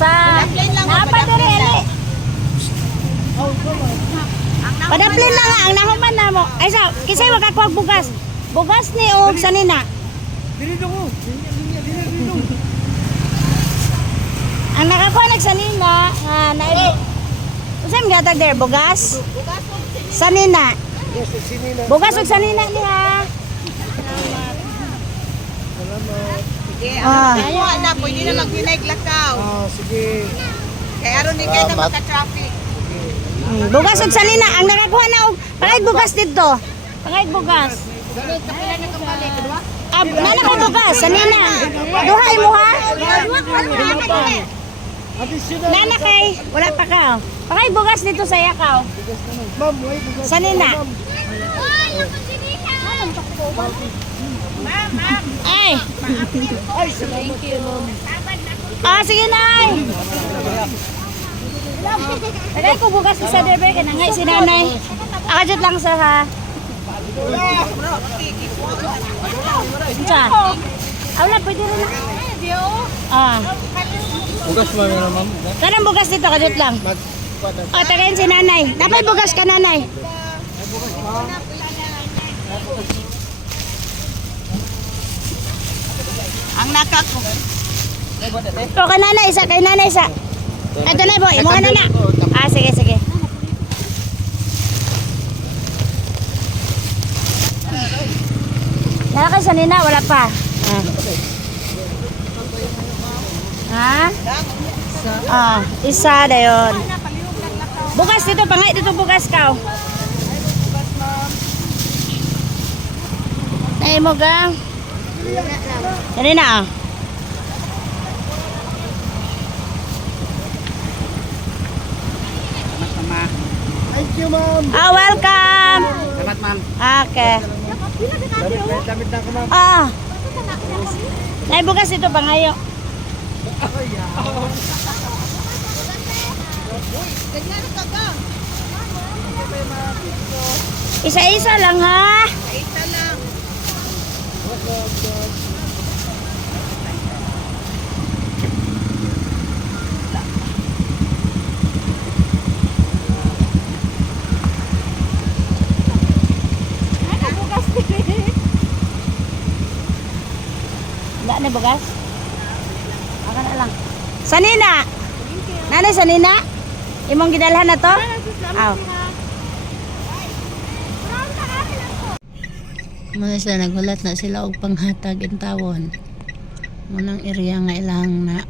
Sa napadiri. Padaplin lang ang nahuman na mo. Ay sa, kisay wag ako bugas. Bugas ni og sanina. Dili ko. Ang nakakuha nagsanina, na usay mga tag there bugas. Sanina. Bugas og sanina niya. Salamat. Sige, ano na, pwede na mag-hinay lakaw. Sige. Kaya aron di kayo na maka-traffic. Bugas og sanina ang nakakuha na og pangait bugas dito. Pangait bugas. Nana kay bugas sanina. Duhay mo ha? Nana kay wala pa ka. Pangait bugas dito sa yakaw. Ma'am, wait. Sanina. Ay. Thank you, ma'am. Sige nay. Tagay ko bugas sa derby ka nangay si nanay. Akajut lang sa ha. Sa. Awala pwede rin na. Bugas mo na, ma'am. Kanang bugas dito kajut lang. Tagayin si nanay. Dapat bugas ka nanay. Ang nakako. Ito ka nanay isa kay nanay isa. Ito na boy, mo na. Sige sige. Naka sa nina wala pa. Isa dayon. Bugas dito pangay dito bugas ka. Nay mo gang. Dali na. Thank you, ma'am. Welcome. Salamat, ma'am. Okay. Damit na ako, ma'am. Nay bugas dito pangayo. Isa-isa lang ha. Isa lang. Wala na bugas? Aka na lang. Sanina! Nanay sanina? Imong gidalhan na to? Aw. Muna sila nagulat na sila og panghatag in tawon. Munang area nga ilang na